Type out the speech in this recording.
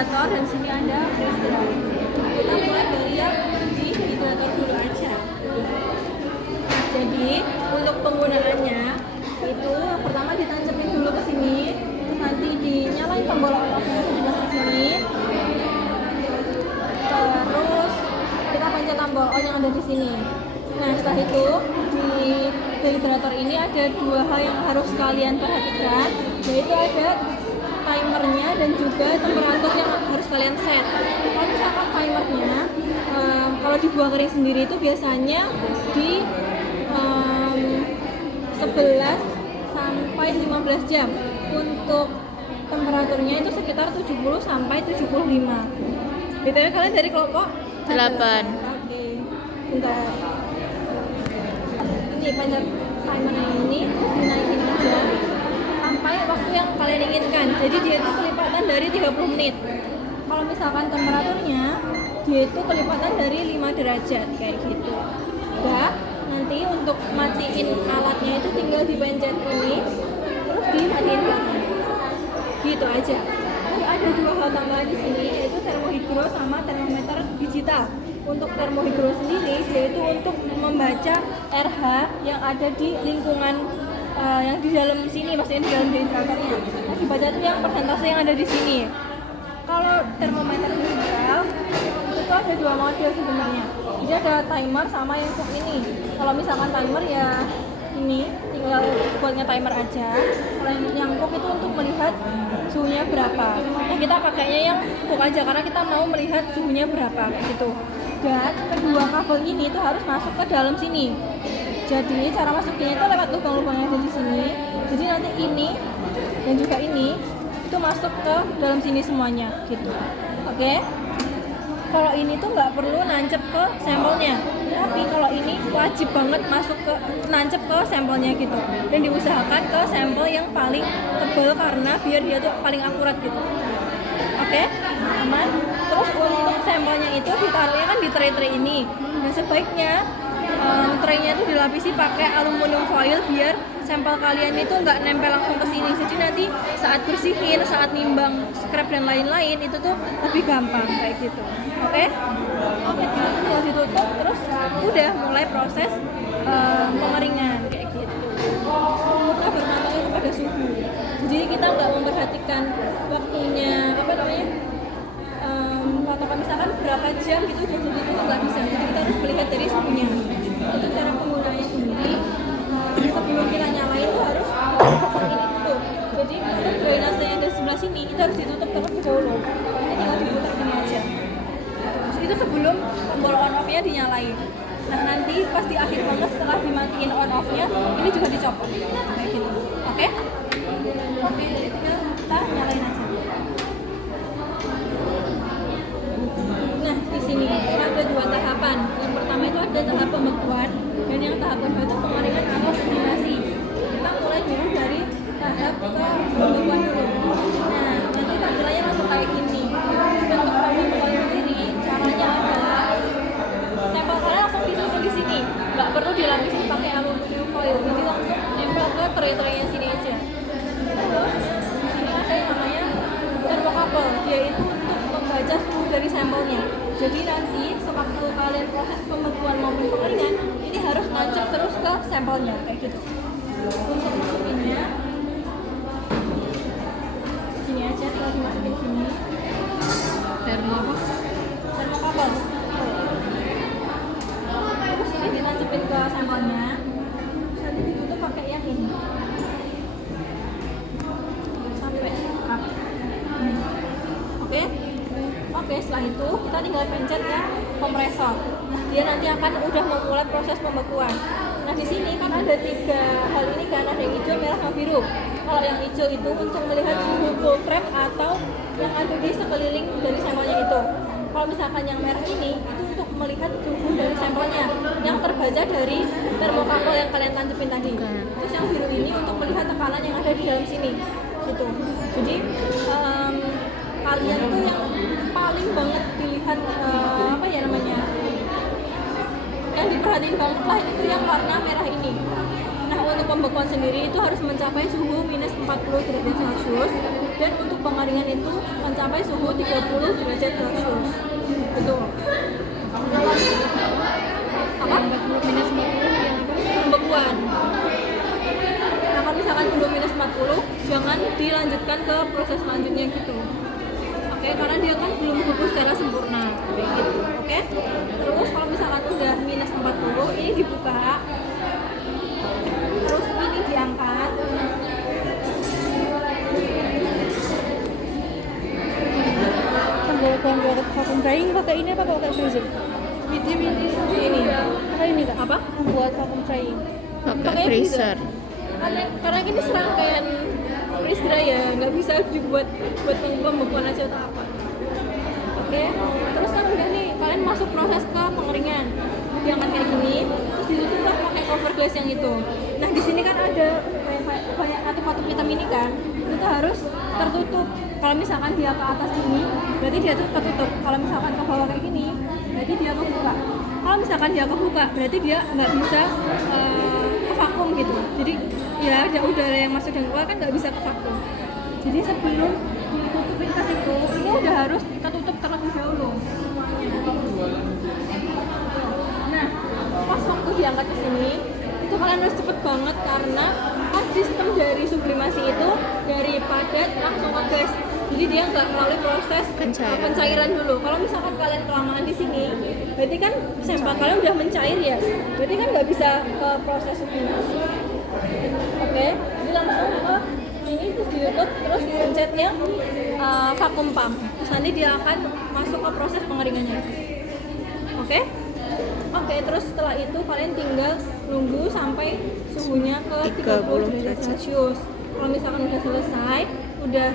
hidrator dan sini ada freezer. Kita mulai dari yang di hidrator dulu aja. Jadi untuk penggunaannya itu pertama ditancapin dulu ke sini, nanti dinyalain tombol on-off-nya sebelah sini, terus kita pencet tombol on yang ada di sini. Nah setelah itu di dehydrator ini ada dua hal yang harus kalian perhatikan, yaitu ada timernya dan juga temperatur yang harus kalian set. Kalau misalkan timernya kalau dibuang kering sendiri itu biasanya di 11 sampai 15 jam. Untuk temperaturnya itu sekitar 70 sampai 75. BTW kalian dari kelompok 8. Oke. Bentar. Ini pencet timernya ini dinaikin aja sampai waktu yang kalian inginkan. Jadi dia itu kelipatan dari 30 menit. Kalau misalkan temperaturnya dia itu kelipatan dari 5 derajat kayak gitu. Udah, nanti untuk matiin alatnya itu tinggal dipencet ini terus dimatiin lagi. Gitu aja. Terus ada dua hal tambahan di sini, yaitu termohidro sama termometer digital. Untuk termohidro sendiri yaitu untuk membaca RH yang ada di lingkungan yang di dalam sini, maksudnya di dalam dehydratornya. Nah, dibaca itu yang persentase yang ada di sini. Kalau termometer digital itu ada dua model sebenarnya. Jadi ada timer sama yang kok ini. Kalau misalkan timer ya ini tinggal buatnya timer aja. Kalau yang kok itu untuk melihat suhunya berapa. Nah kita pakainya yang kok aja karena kita mau melihat suhunya berapa kayak gitu. Dan kedua kabel ini tuh harus masuk ke dalam sini. Jadi cara masuknya itu lewat lubang-lubang yang ada di sini. Jadi nanti ini dan juga ini itu masuk ke dalam sini semuanya gitu. Oke? Kalau ini tuh nggak perlu nancep ke sampelnya, tapi kalau ini wajib banget masuk ke nancep ke sampelnya gitu. Dan diusahakan ke sampel yang paling tebal karena biar dia tuh paling akurat gitu. Oke? Aman? Terus untuk sampelnya itu ditaruhnya kan di tray-tray ini. Nah sebaiknya traynya itu dilapisi pakai aluminium foil biar sampel kalian itu nggak nempel langsung ke sini. Jadi nanti saat bersihin, saat nimbang scrap dan lain-lain itu tuh lebih gampang kayak gitu. Oke? Oke, tinggal ditutup terus udah mulai proses pengeringan kayak gitu. Kita berpatokan kepada suhu. Jadi kita nggak memperhatikan waktunya apa namanya? Patokan misalkan berapa jam gitu dan itu nggak bisa. Jadi kita harus melihat dari suhunya. Itu cara penggunaannya sendiri. Sebelum kita nyalain itu harus ini tutup. Jadi untuk drainase yang ada sebelah sini itu harus ditutup terlebih dahulu. Ini tinggal diputar gini aja. Terus itu sebelum tombol on off-nya dinyalain. Nah nanti pas di akhir banget setelah dimatiin on off-nya ini juga dicopot kayak gitu. Oke? Oke, jadi tinggal kita nyalain aja. Nah di sini itu ada dua tahapan. Yang pertama itu ada tahap pembekuan dan yang tahap kedua itu pengeringan atau sublimasi. Kita mulai dulu dari tahap ke pembekuan dulu. Nah nanti tampilannya langsung kayak gini. Untuk pembekuan sendiri caranya adalah sampel kalian langsung disusun di sini, nggak perlu dilapisi pakai aluminium foil. Jadi langsung nempel ke tray-traynya sini aja. Terus ini ada yang namanya termokabel, yaitu untuk membaca suhu dari sampelnya. Jadi nanti sewaktu kalian proses pembekuan maupun pengeringan ini harus nancep terus ke sampelnya kayak gitu. Untuk masukinnya sini aja, tinggal dimasukin sini. Termokabel. Terus ini ditancepin ke sampelnya. Terus nanti ditutup pakai yang ini. Sampai up. Oke? Oke, setelah itu kita tinggal pencet ya kompresor. Nah, dia nanti akan udah memulai proses pembekuan. Nah, di sini kan ada tiga hal ini kan, ada yang hijau, merah, sama biru. Kalau yang hijau itu untuk melihat suhu full frame atau yang ada di sekeliling dari sampelnya itu. Kalau misalkan yang merah ini itu untuk melihat suhu dari sampelnya yang terbaca dari termokabel yang kalian tancepin tadi. Terus yang biru ini untuk melihat tekanan yang ada di dalam sini. Gitu. Jadi kalian tuh yang paling banget dilihat apa ya namanya, yang diperhatiin banget lah itu yang warna merah ini. Nah untuk pembekuan sendiri itu harus mencapai suhu minus 40 derajat Celcius, dan untuk pengeringan itu mencapai suhu 30 derajat Celcius. Itu apa? minus 40 yang apa? Pembekuan. Nah, kalau misalkan suhu minus 40, jangan dilanjutkan ke proses selanjutnya gitu. Oke, karena dia kan belum beku secara sempurna gitu. Oke. Terus kalau misalkan udah minus 40, ini dibuka. Terus ini diangkat. Pembuatan buat vacuum drying pakai ini apa pakai freezer? Ini Pakai ini kak? apa? Membuat vacuum drying. Pakai freezer. Karena ini serangkaian freeze dry ya, nggak bisa dibuat buat pembekuan aja atau apa. Oke, terus kan udah nih, kalian masuk proses ke pengeringan. Diangkat kayak gini, terus ditutup lah pakai cover glass yang itu. Nah di sini kan ada kayak atup-atup hitam ini kan, itu harus tertutup. Kalau misalkan dia ke atas ini, berarti dia tuh tertutup. Kalau misalkan ke bawah kayak gini, berarti dia kebuka. Kalau misalkan dia kebuka, berarti dia nggak bisa ke vakum gitu. Jadi ya ada udara yang masuk dan keluar kan nggak bisa ke vakum. Jadi sebelum ditutupin ke situ, ini udah harus tertutup terlebih dahulu semuanya. Nah, pas waktu diangkat ke sini, itu kalian harus cepet banget karena kan sistem dari sublimasi itu dari padat langsung ke gas. Jadi dia nggak melalui proses pencairan dulu. Kalau misalkan kalian kelamaan di sini, berarti kan sampel kalian udah mencair ya. Berarti kan nggak bisa ke proses sublimasi. Oke, jadi langsung ke ini terus ditutup, terus pencetnya vakum pump. Terus nanti dia akan masuk ke proses pengeringannya. Oke? Oke, terus setelah itu kalian tinggal nunggu sampai suhunya ke 30 derajat Celcius. Kalau misalkan udah selesai, udah